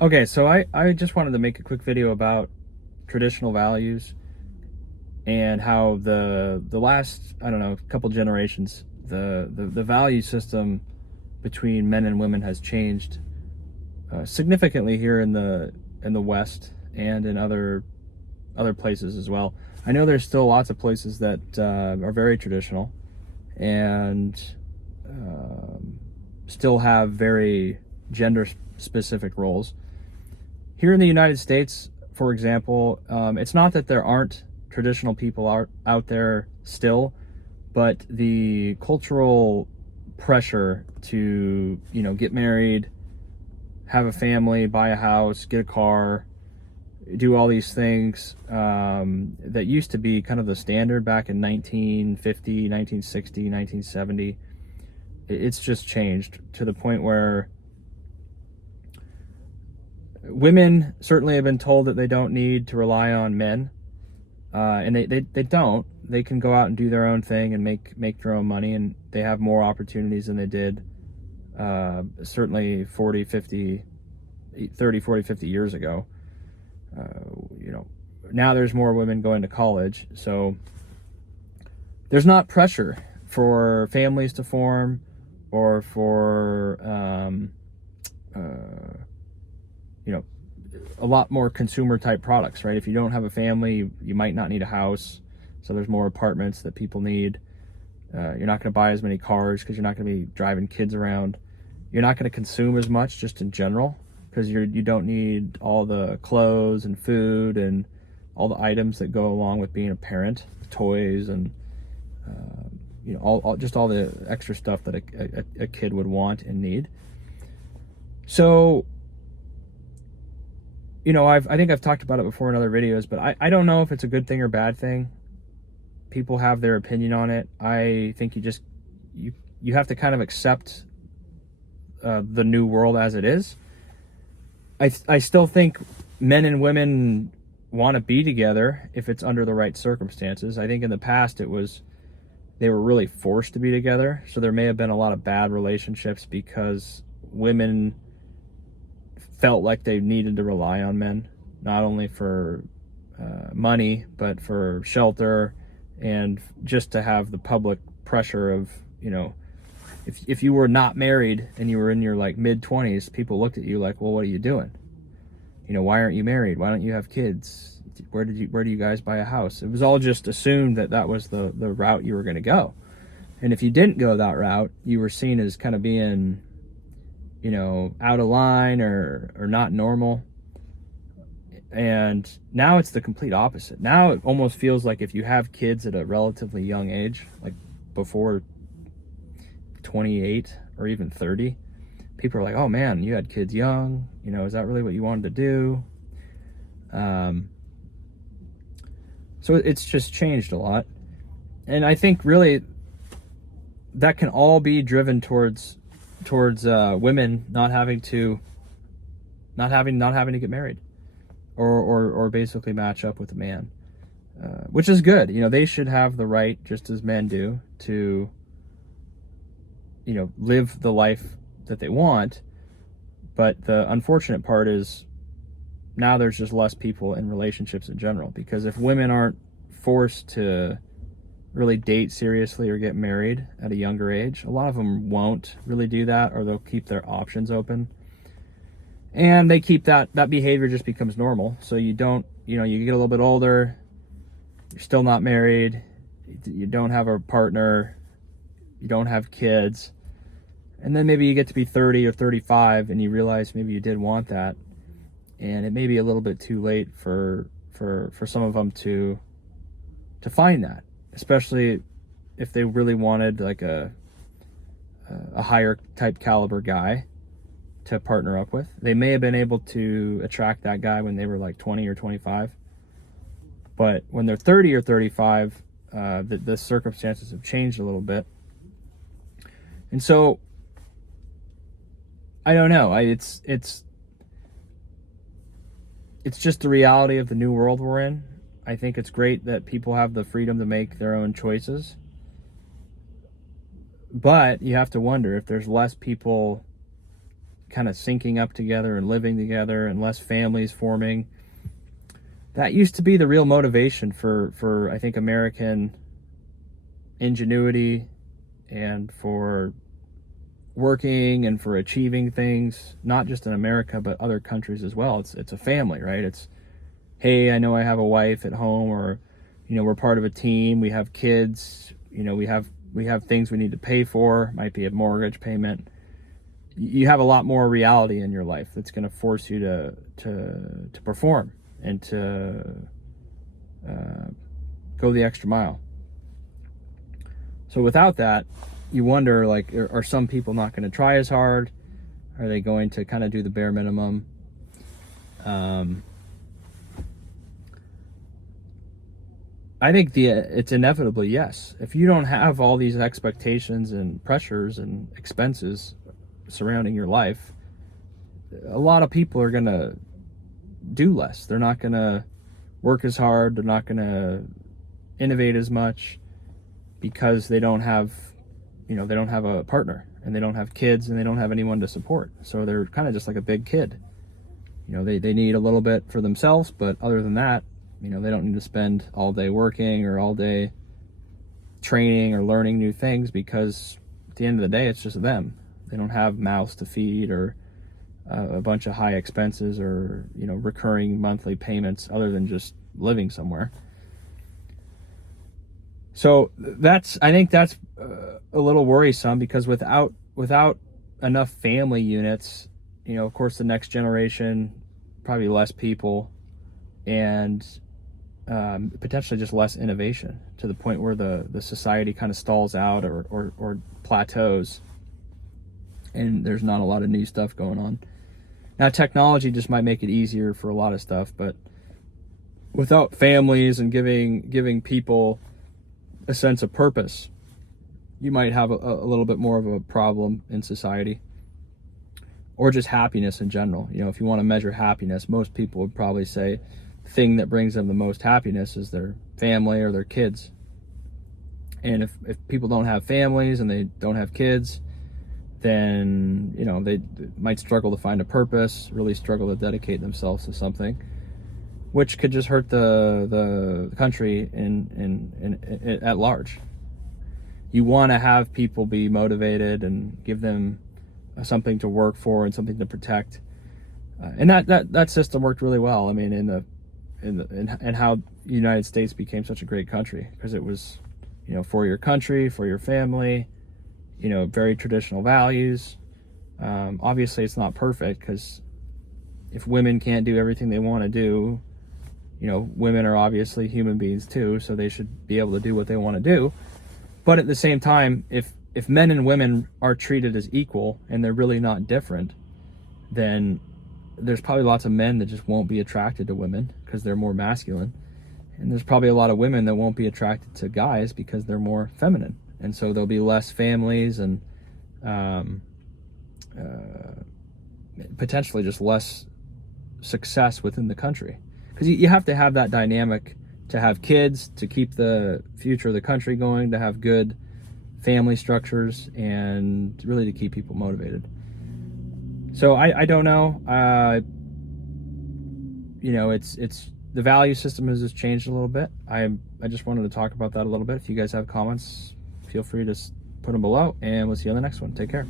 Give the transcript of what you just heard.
Okay, so I just wanted to make a quick video about traditional values and how the last, I don't know, couple generations, the value system between men and women has changed significantly here in the West and in other places as well. I know there's still lots of places that are very traditional and still have very gender specific roles. Here in the United States, for example, it's not that there aren't traditional people out there still, but the cultural pressure to, get married, have a family, buy a house, get a car, do all these things that used to be kind of the standard back in 1950, 1960, 1970. It's just changed to the point where women certainly have been told that they don't need to rely on men, and they don't. They can go out and do their own thing and make their own money, and they have more opportunities than they did certainly 40, 50, 30, 40, 50 years ago. Now there's more women going to college, so there's not pressure for families to form or for a lot more consumer type products, right? If you don't have a family, you might not need a house, so there's more apartments that people need. You're not going to buy as many cars because you're not going to be driving kids around. You're not going to consume as much just in general because you don't need all the clothes and food and all the items that go along with being a parent, toys and all the extra stuff that a kid would want and need. So I think I've talked about it before in other videos, but I don't know if it's a good thing or bad thing. People have their opinion on it. I think you have to kind of accept the new world as it is. I still think men and women want to be together if it's under the right circumstances. I think in the past they were really forced to be together, so there may have been a lot of bad relationships because women felt like they needed to rely on men, not only for money, but for shelter and just to have the public pressure of, if you were not married and you were in your mid-20s, people looked at you like, well, what are you doing? Why aren't you married? Why don't you have kids? Where do you guys buy a house? It was all just assumed that was the route you were going to go. And if you didn't go that route, you were seen as kind of being out of line or not normal. And now it's the complete opposite. Now it almost feels like if you have kids at a relatively young age, like before 28 or even 30, people are like, oh man, you had kids young, is that really what you wanted to do? So it's just changed a lot. And I think really that can all be driven towards women not having to get married or basically match up with a man, which is good. They should have the right, just as men do, to live the life that they want. But the unfortunate part is now there's just less people in relationships in general, because if women aren't forced to really date seriously or get married at a younger age, a lot of them won't really do that, or they'll keep their options open, and they keep that behavior just becomes normal. So you get a little bit older, you're still not married, you don't have a partner, you don't have kids, and then maybe you get to be 30 or 35 and you realize maybe you did want that, and it may be a little bit too late for some of them to find that, especially if they really wanted like a higher type caliber guy to partner up with. They may have been able to attract that guy when they were like 20 or 25, but when they're 30 or 35, the circumstances have changed a little bit. And so I don't know. It's just the reality of the new world we're in. I think it's great that people have the freedom to make their own choices, but you have to wonder if there's less people kind of syncing up together and living together, and less families forming. That used to be the real motivation for I think American ingenuity, and for working and for achieving things, not just in America but other countries as well. It's a family, right? It's, hey, I know I have a wife at home, or we're part of a team, we have kids, we have things we need to pay for, might be a mortgage payment. You have a lot more reality in your life that's going to force you to perform and to go the extra mile. So without that, you wonder, like, are some people not going to try as hard? Are they going to kind of do the bare minimum? I think it's inevitably yes. If you don't have all these expectations and pressures and expenses surrounding your life, a lot of people are going to do less. They're not going to work as hard. They're not going to innovate as much, because they don't have a partner, and they don't have kids, and they don't have anyone to support. So they're kind of just like a big kid. They need a little bit for themselves, but other than that, they don't need to spend all day working or all day training or learning new things, because at the end of the day, it's just them. They don't have mouths to feed, or a bunch of high expenses, or recurring monthly payments, other than just living somewhere. So I think that's a little worrisome, because without enough family units, of course, the next generation, probably less people, and potentially just less innovation, to the point where the society kind of stalls out or plateaus, and there's not a lot of new stuff going on. Now, technology just might make it easier for a lot of stuff, but without families and giving people a sense of purpose, you might have a little bit more of a problem in society, or just happiness in general. If you want to measure happiness, most people would probably say the thing that brings them the most happiness is their family or their kids. And if people don't have families and they don't have kids, then they might struggle to find a purpose, really struggle to dedicate themselves to something, which could just hurt the country in at large. You want to have people be motivated and give them something to work for and something to protect, and that system worked really well. I mean, in how the United States became such a great country, because it was, for your country, for your family, very traditional values. Obviously, it's not perfect, because if women can't do everything they want to do, women are obviously human beings too, so they should be able to do what they want to do. But at the same time, if men and women are treated as equal, and they're really not different, then there's probably lots of men that just won't be attracted to women because they're more masculine. And there's probably a lot of women that won't be attracted to guys because they're more feminine. And so there'll be less families, and potentially just less success within the country. Because you have to have that dynamic to have kids, to keep the future of the country going, to have good family structures, and really to keep people motivated. So I don't know. It's the value system has just changed a little bit. I just wanted to talk about that a little bit. If you guys have comments, feel free to put them below, and we'll see you on the next one. Take care.